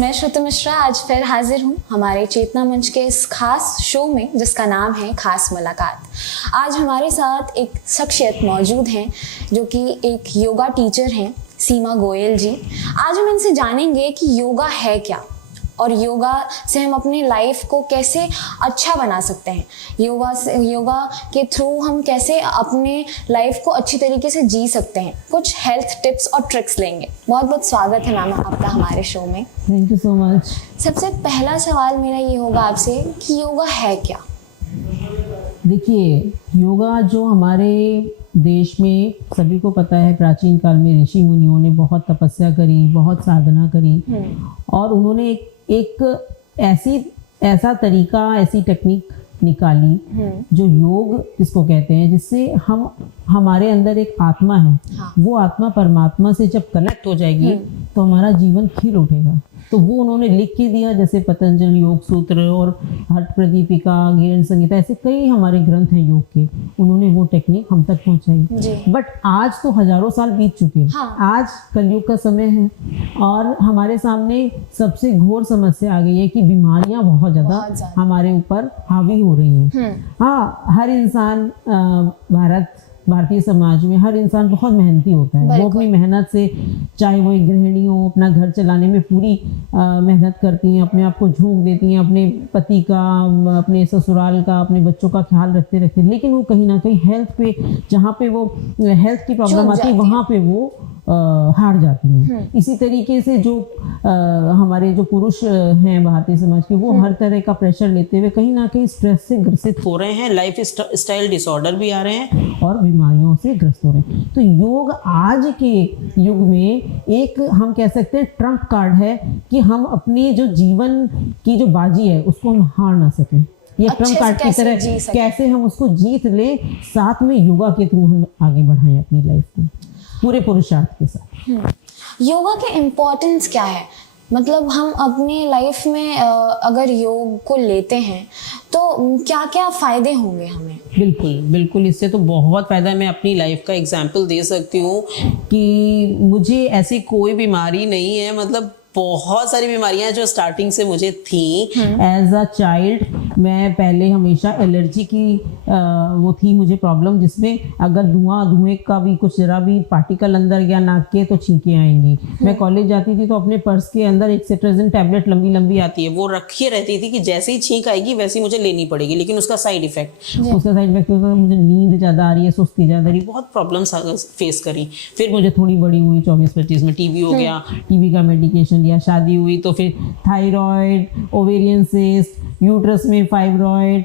मैं श्रुति मिश्रा आज फिर हाजिर हूँ हमारे चेतना मंच के इस खास शो में जिसका नाम है खास मुलाकात। आज हमारे साथ एक शख्सियत मौजूद हैं जो कि एक योगा टीचर हैं, सीमा गोयल जी। आज हम इनसे जानेंगे कि योगा है क्या और योगा से हम अपनी लाइफ को कैसे अच्छा बना सकते हैं, योगा के थ्रू हम कैसे अपने लाइफ को अच्छी तरीके से जी सकते हैं। कुछ हेल्थ टिप्स और ट्रिक्स लेंगे। बहुत बहुत स्वागत है मैम आपका हमारे शो में। Thank you so much. सबसे पहला सवाल मेरा ये होगा आपसे कि योगा है क्या? देखिए, योगा जो हमारे देश में सभी को पता है, प्राचीन काल में ऋषि मुनियों ने बहुत तपस्या करी, बहुत साधना करी और उन्होंने एक ऐसा तरीका, ऐसी टेक्निक निकाली जो योग जिसको कहते हैं, जिससे हमारे अंदर एक आत्मा है। हाँ। वो आत्मा परमात्मा से जब कनेक्ट हो जाएगी तो हमारा जीवन खिल उठेगा। तो वो उन्होंने लिख के दिया, जैसे पतंजलि योग सूत्र और हठ प्रदीपिका, गीर्ण संहिता, ऐसे कई हमारे ग्रंथ हैं योग के। उन्होंने वो टेक्निक हम तक पहुंचाई। बट आज तो हजारों साल बीत चुके हैं। हाँ। आज कलयुग का समय है और हमारे सामने सबसे घोर समस्या आ गई है कि बीमारियां बहुत ज्यादा हमारे ऊपर हावी हो रही हैं। हाँ, हर इंसान भारतीय समाज में हर इंसान बहुत मेहनती होता है। वो अपनी मेहनत से, चाहे वो एक गृहिणी हो, अपना घर चलाने में पूरी मेहनत करती हैं, अपने आप को झोंक देती हैं, अपने पति का, अपने ससुराल का, अपने बच्चों का ख्याल रखते रखते, लेकिन वो कहीं ना कहीं हेल्थ पे, जहाँ पे वो हेल्थ की प्रॉब्लम आती है वहाँ पे वो हार जाती हैं। इसी तरीके से जो हमारे जो पुरुष हैं भारतीय समाज के, वो हर तरह का प्रेशर लेते हुए कहीं ना कहीं स्ट्रेस से ग्रसित हो रहे हैं, लाइफ स्टाइल डिसऑर्डर भी आ रहे हैं और बीमारियों से ग्रस्त हो रहे हैं। तो योग आज के युग में एक, हम कह सकते हैं, ट्रम्प कार्ड है कि हम अपनी जो जीवन की जो बाजी है उसको हम हार ना सकें। ये ट्रम्प कार्ड की तरह कैसे हम उसको जीत लें, साथ में योगा के थ्रू हम आगे बढ़ाएं अपनी लाइफ को पूरे पुरुषार्थ के साथ। योगा के इम्पोर्टेंस क्या है? मतलब हम अपने लाइफ में अगर योग को लेते हैं तो क्या क्या फायदे होंगे हमें? बिल्कुल बिल्कुल, इससे तो बहुत फायदा है। मैं अपनी लाइफ का एग्जाम्पल दे सकती हूँ कि मुझे ऐसी कोई बीमारी नहीं है, मतलब बहुत सारी बीमारियां जो स्टार्टिंग से मुझे थी। एज अ चाइल्ड मैं पहले हमेशा एलर्जी की वो थी मुझे प्रॉब्लम, जिसमें अगर धुएं का भी कुछ जरा भी पार्टिकल अंदर गया नाक के तो छींके आएंगी। मैं कॉलेज जाती थी तो अपने पर्स के अंदर एक सेट्राजिन टैबलेट लंबी लंबी आती है, वो रखी रहती थी कि जैसे ही छींक आएगी वैसे ही मुझे लेनी पड़ेगी, लेकिन उसका साइड इफेक्ट मुझे नींद ज़्यादा आ रही है, सुस्ती ज़्यादा आ रही है, बहुत प्रॉब्लम्स फेस करी। फिर मुझे थोड़ी बड़ी हुई 24-25 में, टीबी हो गया, टीबी का मेडिकेशन या शादी हुई तो फिर थायराइड, ओवेरियन सिस्ट, यूट्रस में फाइब्रॉइड,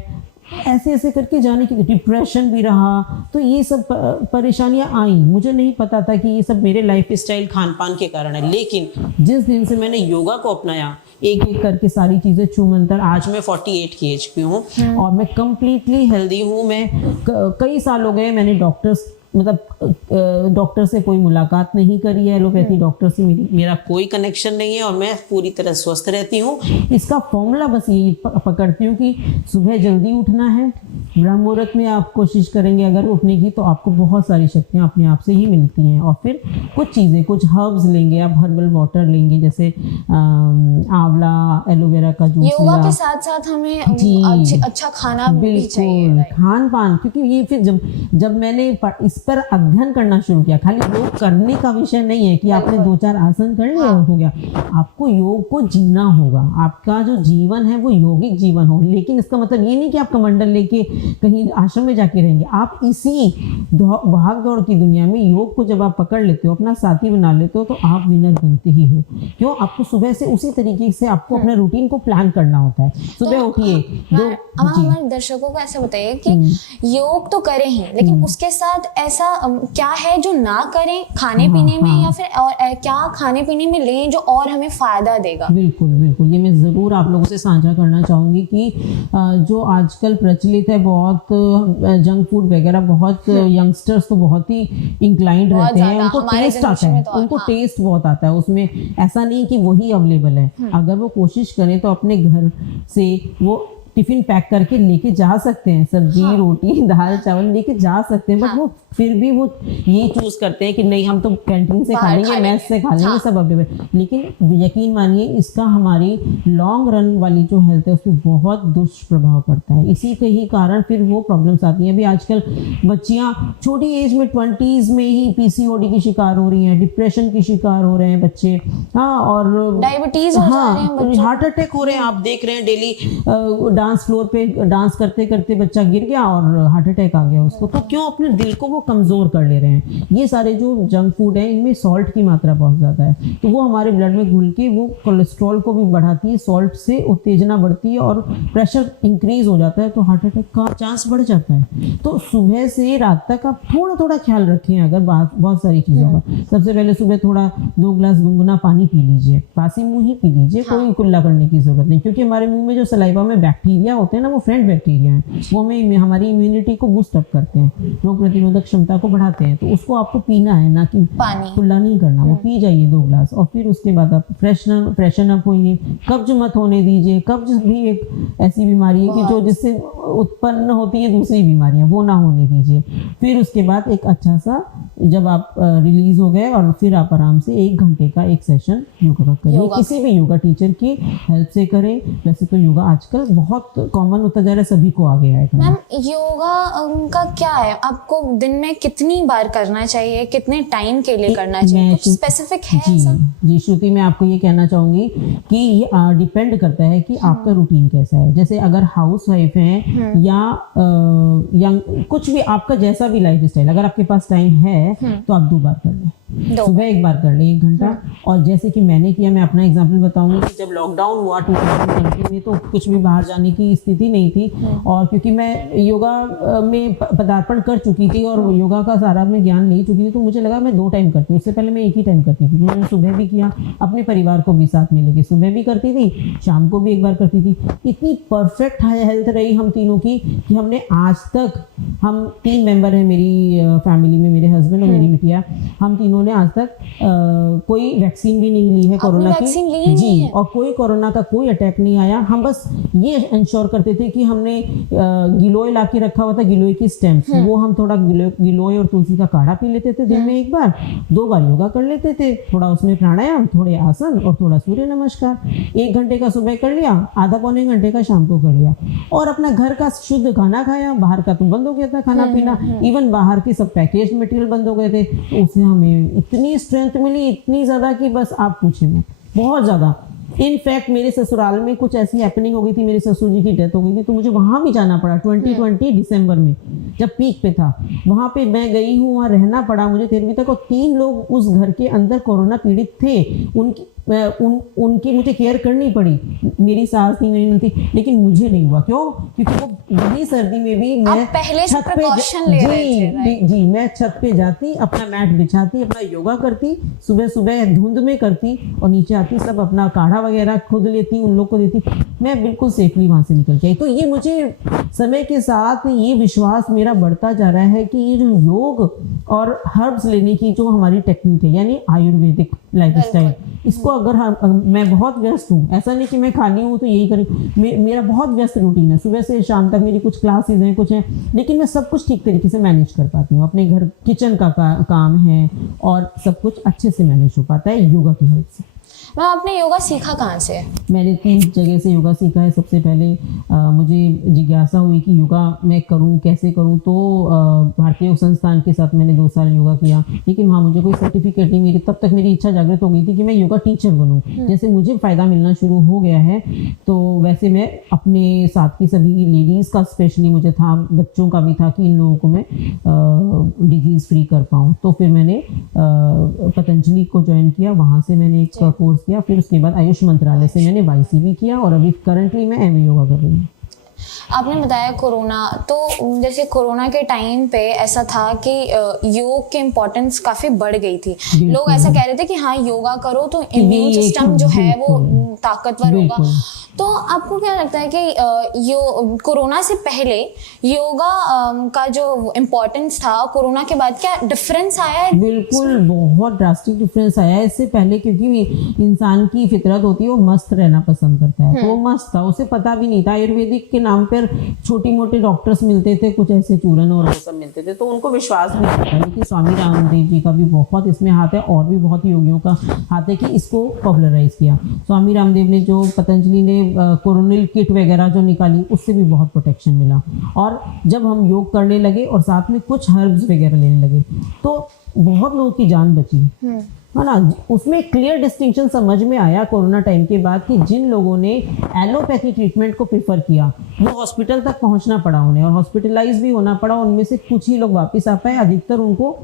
ऐसे ऐसे करके जाने की, डिप्रेशन भी रहा। तो ये सब परेशानियां आई। मुझे नहीं पता था कि ये सब मेरे लाइफ स्टाइल, खान पान के कारण है, लेकिन जिस दिन से मैंने योगा को अपनाया, एक एक करके सारी चीजें छूमंतर, आज मैं 48 की एज की हूँ और मैं कंप्लीटली हेल्दी हूँ। मैं कई साल हो गए, मैंने डॉक्टर से कोई मुलाकात नहीं करी है, एलोपैथी डॉक्टर से मेरा कोई कनेक्शन नहीं है और मैं पूरी तरह स्वस्थ रहती हूँ। इसका फॉर्मूला बस यही पकड़ती हूँ कि सुबह जल्दी उठना है, ब्रह्म मुहूर्त में आप कोशिश करेंगे अगर उठने की तो आपको बहुत सारी शक्तियाँ अपने आप से ही मिलती हैं। और फिर कुछ चीज़ें, कुछ हर्ब्स लेंगे आप, हर्बल वाटर लेंगे, जैसे आंवला, एलोवेरा का जूस। योगा के साथ साथ हमें अच्छा खाना भी चाहिए, खान पान, क्योंकि ये फिर जब मैंने इस पर अध्ययन करना शुरू किया, खाली योग करने का विषय नहीं है कि आपने 2-4 आसन कर लिए हो गया, आपको योग को जीना होगा। आपका जो जीवन है वो यौगिक जीवन हो, लेकिन इसका मतलब ये नहीं कि आप कमंडल लेके कहीं आश्रम में जाके रहेंगे। आप इसी भाग दौड़ की दुनिया में योग को जब आप पकड़ लेते हो, अपना साथी बना लेते हो, तो आप विनर बनते ही हो। क्यों? आपको सुबह से उसी तरीके से आपको अपने रूटीन को प्लान करना होता है। सुबह उठिए। हमारे दर्शकों को ऐसा बताइए कि योग तो करें ही, लेकिन उसके साथ ऐसा क्या है जो ना करें खाने पीने में, या फिर और क्या खाने पीने में लें जो और हमें फायदा देगा? बिल्कुल बिल्कुल, ये मैं ज़रूर आप लोगों से साझा करना चाहूँगी कि जो आजकल प्रचलित है बहुत जंक फूड वगैरह, बहुत यंगस्टर्स तो बहुत ही इंक्लाइंड रहते हैं, उनको टेस्ट आता है, उनको टेस्ट बहुत आता है उसमें। ऐसा नहीं कि वही अवेलेबल है, अगर वो कोशिश करें तो अपने घर से वो टिफिन पैक करके लेके जा सकते हैं, सब्जी रोटी दाल चावल लेके जा सकते हैं, बट वो फिर भी वो ये चूज करते हैं कि नहीं हम तो कैंटीन से खा बाहर लेंगे, खा मैस से खा लेंगे, सब अवेलेबल। लेकिन यकीन मानिए इसका हमारी लॉन्ग रन वाली जो हेल्थ है उस पर बहुत दुष्प्रभाव पड़ता है। इसी के ही कारण फिर वो प्रॉब्लम्स आती हैं। अभी आजकल बच्चियां छोटी एज में 20s में ही पीसीओडी की शिकार हो रही हैं, डिप्रेशन की शिकार हो रहे हैं बच्चे, हाँ, और डायबिटीज हो जा रहे हैं बच्चों हार्ट अटैक हो रहे हैं। आप देख रहे हैं डेली डांस फ्लोर पे डांस करते करते बच्चा गिर गया और हार्ट अटैक आ गया उसको। तो क्यों अपने दिल को वो कमज़ोर कर ले रहे हैं? ये सारे जो जंक फूड है इनमें सॉल्ट की मात्रा बहुत ज़्यादा है, तो वो हमारे ब्लड में घुल के वो कोलेस्ट्रॉल को भी बढ़ाती है, सॉल्ट से उत्तेजना बढ़ती है और प्रेशर इंक्रीज हो जाता है, तो हार्ट अटैक का चांस बढ़ जाता है। तो सुबह से रात तक आप थोड़ा थोड़ा ख्याल रखें अगर बहुत सारी चीज़ों का। सबसे पहले सुबह थोड़ा 2 ग्लास गुनगुना पानी पी लीजिए, पासी मुंह ही पी लीजिए, कोई कुल्ला करने की जरूरत नहीं, क्योंकि हमारे मुंह में जो सलाइवा में बैक्टीरिया होते हैं ना, वो फ्रेंड बैक्टीरिया हैं, वो हमें हमारी इम्यूनिटी को बूस्ट अप करते हैं, रोग प्रतिरोधक क्षमता को बढ़ाते हैं। तो उसको आपको पीना है, ना कि पानी खुला नहीं करना। वो पी जाइए 2 ग्लास और फिर उसके बाद आप फ्रेशन अप होइए। कब्ज मत होने दीजिए। कब्ज भी एक ऐसी बीमारी है कि जो जिससे उत्पन्न होती है दूसरी बीमारियां, वो ना होने दीजिए। फिर उसके बाद एक अच्छा सा जब आप रिलीज हो गए और फिर आप आराम से 1 घंटे का एक सेशन योगा का करिए, किसी भी योगा टीचर की हेल्प से करें। वैसे तो योगा आजकल बहुत कॉमन होता जा रहा है, सभी को आ गया है। मैम योगा का क्या है? आपको दिन में कितनी बार करना चाहिए, कितने टाइम के लिए करना चाहिए, कुछ स्पेसिफिक है ऐसा? जी श्रुति, मैं आपको ये कहना चाहूँगी कि ये डिपेंड करता है कि आपका रूटीन कैसा है। जैसे अगर हाउस वाइफ हैं या कुछ भी, आपका जैसा भी लाइफ स्टाइल, अगर आपके पास टाइम है तो आप 2 बार कर लें। सुबह 1 बार कर ले 1 घंटा। और जैसे कि मैंने किया, मैं अपना एग्जांपल बताऊंगी कि जब लॉकडाउन हुआ 2020 में तो कुछ भी बाहर जाने की स्थिति नहीं थी, और क्योंकि मैं योगा में पदार्पण कर चुकी थी और योगा का सारा मैं ज्ञान ले चुकी थी, तो मुझे लगा मैं 2 टाइम करती हूँ। उससे पहले मैं 1 ही टाइम करती थी। मैंने सुबह भी किया, अपने परिवार को भी साथ में लेके सुबह भी करती थी, शाम को भी 1 बार करती थी। इतनी परफेक्ट हेल्थ रही हम तीनों की कि हमने आज तक, हम 3 मेंबर हैं मेरी फैमिली में, मेरे हस्बैंड और मेरी बिटिया, हम तीनों ने आज तक कोई वैक्सीन भी नहीं ली है कोरोना की। जी, और कोई कोरोना का कोई अटैक नहीं आया। हम बस ये इंश्योर करते थे कि हमने गिलोय ला के रखा हुआ था, गिलोय की स्टेम्स, वो हम थोड़ा गिलोय और तुलसी का काढ़ा पी लेते थे दिन में 1 बार, 2 बार योगा कर लेते थे, थोड़ा उसमें प्राणायाम, थोड़े आसन और थोड़ा सूर्य नमस्कार। 1 घंटे का सुबह कर लिया, आधा पौने घंटे का शाम को कर लिया, और अपना घर का शुद्ध खाना खाया। बाहर का तो बंद हो गया था खाना पीना, इवन बाहर के सब पैकेज मटेरियल बंद हो गए थे। तो उससे हमें इतनी स्ट्रेंथ मिली, इतनी ज़्यादा कि बस आप पूछिए मत, बहुत ज़्यादा। इनफैक्ट मेरे ससुराल में कुछ ऐसी हैपनिंग हो गई थी, मेरे ससुर जी की डेथ हो गई थी, तो मुझे वहाँ भी जाना पड़ा 2020 दिसंबर में, जब पीक पे था। वहाँ पे मैं गई हूँ, वहाँ रहना पड़ा मुझे 13वीं तक, और 3 लोग उस घर के अंदर कोरोना पीड़ित थे। उनकी मुझे केयर करनी पड़ी। मेरी सास थी, मेरी नंद थी, लेकिन मुझे नहीं हुआ। क्यों? क्योंकि वो वही सर्दी में भी मैं पहले से प्रिकॉशन ले रहे थे। जी, मैं छत पे जाती, अपना मैट बिछाती, अपना योगा करती, सुबह सुबह धुंध में करती, और नीचे आती, सब अपना काढ़ा वगैरह खुद लेती, उन लोग को देती। मैं बिल्कुल सेफली वहाँ से निकल के आई। तो ये मुझे समय के साथ ये विश्वास मेरा बढ़ता जा रहा है कि ये जो योग और हर्ब्स लेने की जो हमारी टेक्निक है, यानी आयुर्वेदिक लाइफस्टाइल, इसको अगर मैं बहुत व्यस्त हूँ, ऐसा नहीं कि मैं खाली हूँ तो यही करूँ, मेरा बहुत व्यस्त रूटीन है, सुबह से शाम तक मेरी कुछ क्लासेस हैं, कुछ हैं, लेकिन मैं सब कुछ ठीक तरीके से मैनेज कर पाती हूँ। अपने घर किचन का काम है और सब कुछ अच्छे से मैनेज हो पाता है योगा की हेल्प से। मैम आपने योगा सीखा कहाँ से? मैंने 3 जगह से योगा सीखा है। सबसे पहले मुझे जिज्ञासा हुई कि योगा मैं करूं, कैसे करूं, तो भारतीय योग संस्थान के साथ मैंने 2 साल योगा किया, लेकिन वहाँ मुझे कोई सर्टिफिकेट नहीं मिली। तब तक मेरी इच्छा जागृत हो गई थी कि मैं योगा टीचर बनूं। जैसे मुझे फ़ायदा मिलना शुरू हो गया है, तो वैसे मैं अपने साथ की सभी लेडीज़ का स्पेशली मुझे था, बच्चों का भी था, कि इन लोगों को मैं डिजीज़ फ्री कर पाऊँ। तो फिर मैंने पतंजलि को ज्वाइन किया, वहाँ से मैंने एक कोर्स किया, फिर उसके बाद आयुष मंत्रालय से मैंने YCB किया, और अभी करंटली मैं MA योगा कर रही हूँ। आपने बताया कोरोना, तो जैसे कोरोना के टाइम पे ऐसा था कि योग के इम्पोर्टेंस काफ़ी बढ़ गई थी। लोग ऐसा कह रहे थे कि हाँ योगा करो तो इम्यून सिस्टम जो है वो ताकतवर होगा। तो आपको क्या लगता है कि कोरोना से पहले योगा का जो इम्पोर्टेंस था, कोरोना के बाद क्या डिफरेंस आया है? बिल्कुल बहुत ड्रास्टिक डिफरेंस आया है इससे पहले, क्योंकि इंसान की फितरत होती है वो मस्त रहना पसंद करता है, तो वो मस्त था, उसे पता भी नहीं था। आयुर्वेदिक के नाम पर छोटी मोटे डॉक्टर्स मिलते थे, कुछ ऐसे चूरन और वो सब मिलते थे, तो उनको विश्वास भी नहीं था। लेकिन स्वामी रामदेव जी का भी बहुत इसमें हाथ है, और भी बहुत योगियों का हाथ है कि इसको पॉपुलराइज किया। स्वामी रामदेव ने जो पतंजलि ने कोरोनिल किट वगैरह जो निकाली, उससे भी बहुत प्रोटेक्शन मिला। और जब हम योग करने लगे और साथ में कुछ हर्ब्स वगैरह लेने लगे तो बहुत लोगों की जान बची, है ना। उसमें क्लियर डिस्टिंक्शन समझ में आया कोरोना टाइम के बाद कि जिन लोगों ने एलोपैथी ट्रीटमेंट को प्रेफर किया वो हॉस्पिटल तक पहुंचना पड़ा उन्हें, और हॉस्पिटलाइज भी होना पड़ा। उनमें से कुछ ही लोग वापस आ पाए, अधिकतर उनको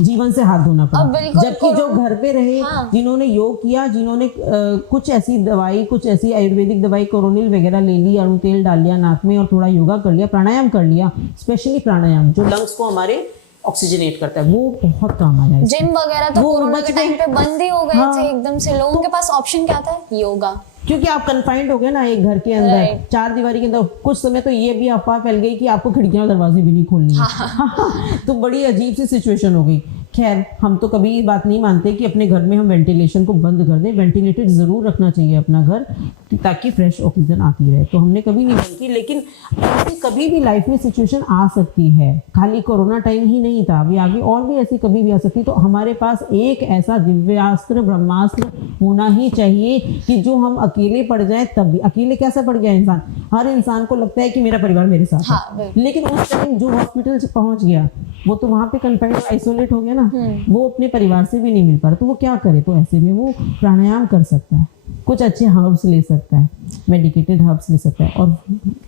जीवन से हाथ धोना पड़ा। जबकि जो घर पे रहे, जिन्होंने योग किया, जिन्होंने कुछ ऐसी दवाई, कुछ ऐसी आयुर्वेदिक दवाई कोरोनिल वगैरह ले ली, अणु तेल डाल लिया नाक में और थोड़ा योगा कर लिया, प्राणायाम कर लिया, स्पेशली प्राणायाम जो लंग्स को हमारे ऑक्सीजनेट करता है, वो बहुत काम आया। जिम वगैरह तो कोरोना के टाइम पे बंद ही हो गए थे एकदम से। लोगों के पास ऑप्शन क्या था? योगा। क्योंकि आप कन्फाइंड हो गए ना एक घर के अंदर, चार दीवारी के अंदर। कुछ समय तो ये भी अफवाह फैल गई कि आपको खिड़कियां दरवाजे भी नहीं खोलनी है। तो बड़ी अजीब सी सिचुएशन हो गई। खैर, हम तो कभी ये बात नहीं मानते कि अपने घर में हम वेंटिलेशन को बंद कर दें। वेंटिलेटेड ज़रूर रखना चाहिए अपना घर, ताकि फ्रेश ऑक्सीजन आती रहे, तो हमने कभी नहीं बंद की। लेकिन ऐसी कभी भी लाइफ में सिचुएशन आ सकती है, खाली कोरोना टाइम ही नहीं था, अभी आगे और भी ऐसी कभी भी आ सकती। तो हमारे पास एक ऐसा दिव्यास्त्र, ब्रह्मास्त्र होना ही चाहिए कि जो हम अकेले पड़ जाए तब भी। अकेले कैसा पड़ गया इंसान? हर इंसान को लगता है कि मेरा परिवार मेरे साथ है, लेकिन उस टाइम जो हॉस्पिटल से पहुंच गया वो तो वहाँ पे कन्फाइंड, आइसोलेट हो गया ना, वो अपने परिवार से भी नहीं मिल पा रहा, तो वो क्या करे? तो ऐसे में वो प्राणायाम कर सकता है, कुछ अच्छे हर्ब्स ले सकता है, मेडिकेटेड हर्ब्स ले सकता है, और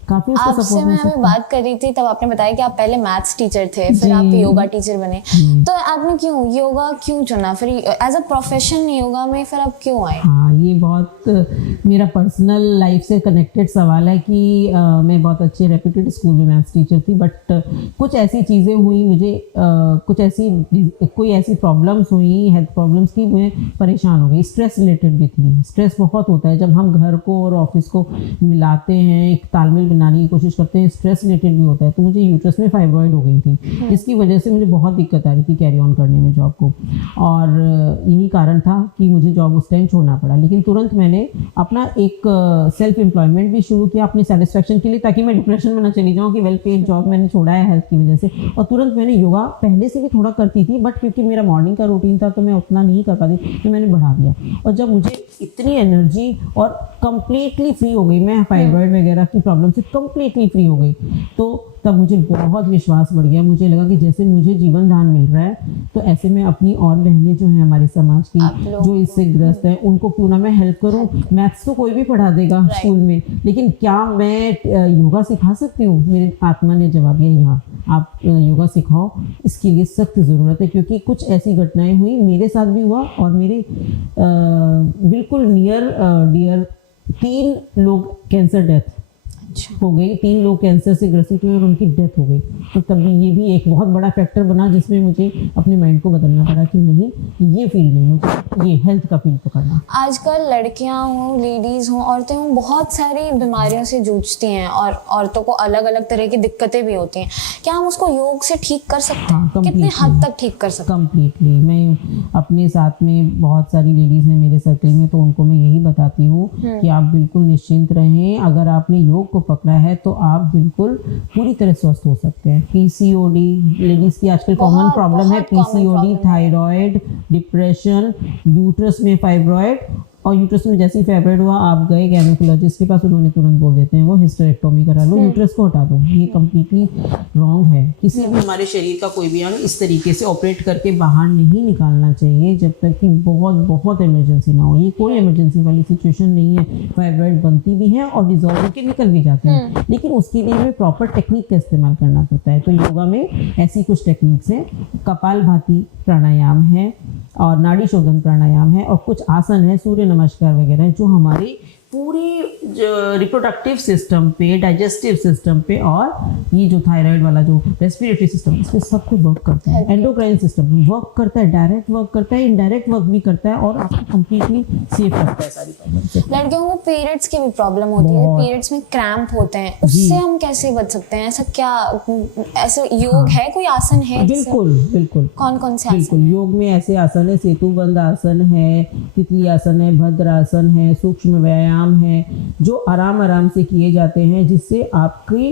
काफी उसका आपसे सपोर्ट मैं मिल अभी सकता है। बात कर रही थी, तब आपने बताया कि आप पहले मैथ्स टीचर थे, फिर आप योगा टीचर बने। तो आपने क्यों योगा क्यों चुना? फिर एज अ प्रोफेशन योगा में फिर आप क्यों आए? हाँ, ये बहुत मेरा पर्सनल लाइफ से कनेक्टेड सवाल है कि मैं बहुत अच्छे रेप्यूटेड स्कूल में मैथ्स टीचर थी, बट कुछ ऐसी चीज़ें हुई मुझे, कोई ऐसी प्रॉब्लम्स हुई, हेल्थ प्रॉब्लम्स की, मैं परेशान हो गई। स्ट्रेस रिलेटेड भी थी। स्ट्रेस बहुत होता है जब हम घर को और ऑफिस को मिलाते हैं, एक तालमेल बनाने की कोशिश करते हैं, स्ट्रेस रिलेटेड भी होता है। तो मुझे यूट्रस में फाइब्रॉइड हो गई थी, जिसकी वजह से मुझे बहुत दिक्कत आ रही थी कैरी ऑन करने में जॉब को, और यही कारण था कि मुझे जॉब उस टाइम छोड़ना पड़ा। लेकिन तुरंत मैंने अपना एक सेल्फ एम्प्लॉयमेंट भी शुरू किया अपनी सेटिस्फेक्शन के लिए, ताकि मैं डिप्रेशन में ना चली जाऊँ कि वेल पेड जॉब मैंने छोड़ा है हेल्थ की वजह से। और तुरंत मैंने योगा पहले से भी थोड़ा करती थी, बट क्योंकि मेरा मॉर्निंग का रूटीन था तो मैं उतना नहीं कर पाती, तो मैंने बढ़ा दिया। और जब मुझे इतनी एनर्जी और कंप्लीटली फ्री हो गई, मैं फाइब्रॉइड वगैरह की प्रॉब्लम से कंप्लीटली फ्री हो गई, तो तब मुझे बहुत विश्वास बढ़ गया। मुझे लगा कि जैसे मुझे जीवन दान मिल रहा है, तो ऐसे में अपनी और बहनें जो हैं हमारे समाज की, जो इससे ग्रस्त हैं, उनको क्यों ना मैं हेल्प करूं। मैथ्स तो कोई भी पढ़ा देगा स्कूल में, लेकिन क्या मैं योगा सिखा सकती हूँ? मेरी आत्मा ने जवाब दिया, यहाँ आप योगा सिखाओ, इसके लिए सख्त ज़रूरत है। क्योंकि कुछ ऐसी घटनाएं हुई, मेरे साथ भी हुआ, और मेरे बिल्कुल नियर डियर 3 लोग कैंसर डेथ हो गई, 3 लोग कैंसर से ग्रसित हुए और उनकी डेथ हो गई। तो तभी ये भी एक बहुत बड़ा फैक्टर बना जिसमें मुझे अपने माइंड को बदलना पड़ा कि नहीं, ये फील्ड नहीं, मुझे ये हेल्थ का फील्ड पकड़ना। आजकल लड़कियां हों, लेडीज हों, औरतें हों, बहुत सारी बीमारियों से जूझती हैं, और औरतों को अलग अलग तरह की दिक्कतें भी होती हैं। क्या हम उसको योग से ठीक कर सकते हैं? हाँ, कितने हद तक ठीक कर सकते हैं? कम्प्लीटली। मैं अपने साथ में बहुत सारी लेडीज़ हैं मेरे सर्कल में, तो उनको मैं यही बताती हूँ कि आप बिल्कुल निश्चिंत रहें। अगर आपने योग को पकड़ा है तो आप बिल्कुल पूरी तरह स्वस्थ हो सकते हैं। पीसीओडी लेडीज़ की आजकल कॉमन प्रॉब्लम है, पीसीओडी, थायराइड, डिप्रेशन, यूट्रस में फाइब्रॉइड, और यूट्रस में जैसे ही फाइब्रॉइड हुआ आप गए गायनेकोलॉजिस्ट के पास, उन्होंने तुरंत बोल देते हैं वो हिस्टेरेक्टोमी करा लो, यूट्रस को हटा दो। ये कम्प्लीटली रॉन्ग है। किसी भी हमारे शरीर का कोई भी अंग इस तरीके से ऑपरेट करके बाहर नहीं निकालना चाहिए जब तक कि बहुत इमरजेंसी ना हो। ये कोई इमरजेंसी वाली सिचुएशन नहीं है। फाइब्रॉइड बनती भी है और डिजॉल्व होकर निकल भी जाते हैं, लेकिन उसके लिए हमें प्रॉपर टेक्निक का इस्तेमाल करना पड़ता है। तो योगा में ऐसी कुछ टेक्निक्स हैं, कपालभाति प्राणायाम है, और नाड़ी शोधन प्राणायाम है, और कुछ आसन है, सूर्य नमस्कार वगैरह, जो हमारे पूरे रिप्रोडक्टिव सिस्टम पे, डाइजेस्टिव सिस्टम पे, और ये जो थायराइड वाला जो रेस्पिरेटरी सिस्टम, इस पे सब पे वर्क करता है। एंडोक्राइन सिस्टम वर्क करता है, डायरेक्ट वर्क करता है, इनडायरेक्ट वर्क भी करता है, और आपको कंप्लीटली सेफ रखता है सारी प्रॉब्लम से। लड़कियों को पीरियड्स की भी प्रॉब्लम होती है, बहुत। पीरियड्स में क्रैम्प होते हैं, उससे हम कैसे बच सकते हैं? ऐसा क्या, ऐसे योग है, कोई आसन है जिससे- बिल्कुल बिल्कुल कौन कौन से आसन बिल्कुल। योग में ऐसे आसन है, सेतुबंध आसन है, तितली आसन है, भद्रासन है, सूक्ष्म व्यायाम है, जो आराम आराम से किए जाते हैं, जिससे आपकी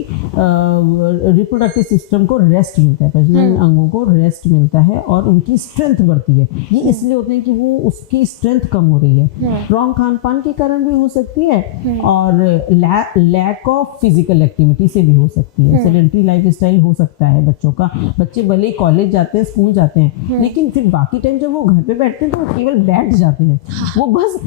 रिप्रोडक्टिव सिस्टम को रेस्ट मिलता है, प्रजनन अंगों को रेस्ट मिलता है, और उनकी स्ट्रेंथ बढ़ती है। ये इसलिए होते हैं कि वो उसकी स्ट्रेंथ कम हो रही है। रॉन्ग खान पान के कारण भी हो सकती है, और लैक ऑफ फिजिकल एक्टिविटी से भी हो सकती है। सेडेंटरी लाइफस्टाइल हो सकता है बच्चों का। बच्चे भले ही कॉलेज जाते हैं, स्कूल जाते हैं, लेकिन फिर बाकी टाइम जब वो घर पे बैठते हैं तो वो केवल बैठ जाते हैं। वो बस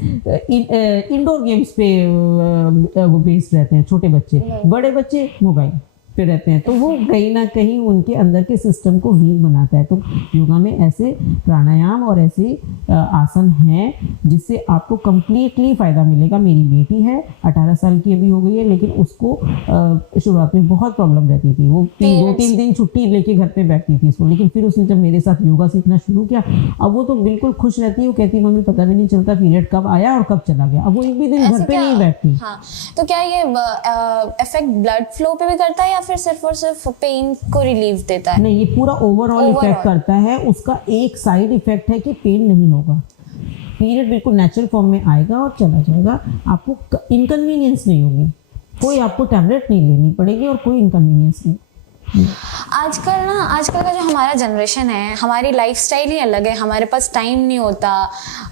इंडोर गेम्स पे वो बेस्ड रहते हैं, छोटे बच्चे। बड़े बच्चे मोबाइल पे रहते हैं, तो वो कहीं ना कहीं उनके अंदर के सिस्टम को वीक बनाता है। तो योगा में ऐसे प्राणायाम और ऐसे आसन हैं जिससे आपको कंप्लीटली फ़ायदा मिलेगा। मेरी बेटी है, 18 साल की अभी हो गई है, लेकिन उसको शुरुआत में बहुत प्रॉब्लम रहती थी। वो 2-3 दिन छुट्टी लेके घर पे बैठती थी इसको, लेकिन फिर उसने जब मेरे साथ योगा सीखना शुरू किया, अब वो तो बिल्कुल खुश रहती है। वो कहती, मम्मी पता भी नहीं चलता पीरियड कब आया और कब चला गया। अब वो एक भी दिन घर पे नहीं बैठती। हाँ, तो क्या ये इफेक्ट ब्लड फ्लो पे भी करता है, या फिर सिर्फ और सिर्फ पेन को रिलीफ देता है? नहीं, ये पूरा ओवरऑल इफेक्ट करता है। उसका एक साइड इफेक्ट है कि पेन नहीं होगा, पीरियड बिल्कुल नेचुरल फॉर्म में आएगा और चला जाएगा। आपको इनकन्वीनियंस नहीं होगी, कोई आपको टैबलेट नहीं लेनी पड़ेगी और कोई इनकन्वीनियंस नहीं। आजकल का जो हमारा जनरेशन है, हमारी लाइफस्टाइल ही अलग है, हमारे पास टाइम नहीं होता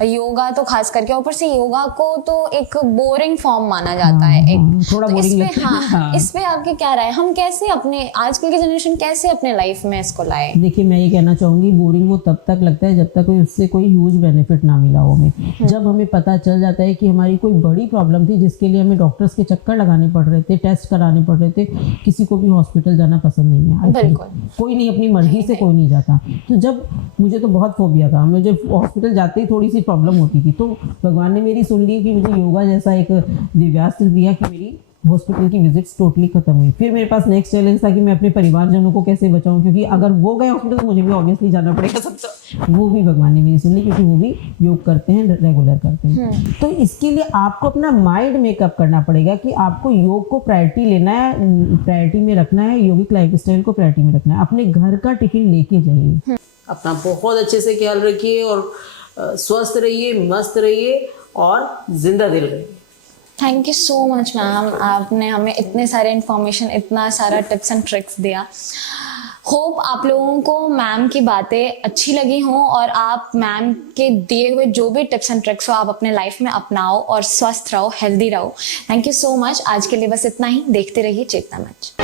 योगा तो खास करके, ऊपर से योगा को तो एक बोरिंग फॉर्म माना जाता है एक, थोड़ा तो बोरिंग इस पे हाँ, इस पे आपकी क्या राय? हम कैसे अपने आजकल की जनरेशन कैसे अपने लाइफ में इसको लाए? देखिए, मैं ये कहना चाहूँगी, बोरिंग वो तब तक लगता है जब तक उससे कोई ह्यूज बेनिफिट ना मिला हो हमें। जब हमें पता चल जाता है कि हमारी कोई बड़ी प्रॉब्लम थी जिसके लिए हमें डॉक्टर्स के चक्कर लगाने पड़ रहे थे, टेस्ट कराने पड़ रहे थे, किसी को भी हॉस्पिटल जाना पसंद नहीं है। बिल्कुल। कोई नहीं, अपनी मर्जी से कोई नहीं जाता। तो जब मुझे तो बहुत फोबिया था, मुझे हॉस्पिटल जाते ही थोड़ी सी प्रॉब्लम होती थी, तो भगवान ने मेरी सुन ली कि मुझे योगा जैसा एक दिव्यास्त्र दिया कि मेरी हॉस्पिटल की विजिट्स टोटली खत्म हुई। फिर मेरे पास नेक्स्ट चैलेंज था कि मैं अपने परिवारजनों को कैसे बचाऊं, क्योंकि अगर वो गए हॉस्पिटल तो मुझे भी ऑब्वियसली जाना पड़ेगा सबसे। वो भी भगवान ने मेरी सुन ली, क्योंकि वो भी योग करते हैं, रेगुलर करते हैं। तो इसके लिए आपको अपना माइंड मेकअप करना पड़ेगा कि आपको योग को प्रायोरिटी लेना है, प्रायोरिटी में रखना है, यौगिक लाइफस्टाइल को प्रायोरिटी में रखना है। अपने घर का टिफिन लेके जाइए, अपना बहुत अच्छे से ख्याल रखिए, और स्वस्थ रहिए, मस्त रहिए, और जिंदा दिल रहिए। Thank you so much ma'am, आपने हमें इतने सारे इन्फॉर्मेशन, इतना सारा टिप्स एंड ट्रिक्स दिया। होप आप लोगों को मैम की बातें अच्छी लगी हों, और आप मैम के दिए हुए जो भी टिप्स एंड ट्रिक्स हो आप अपने लाइफ में अपनाओ और स्वस्थ रहो, हेल्दी रहो। Thank you so much. आज के लिए बस इतना ही। देखते रहिए चेतना मंच।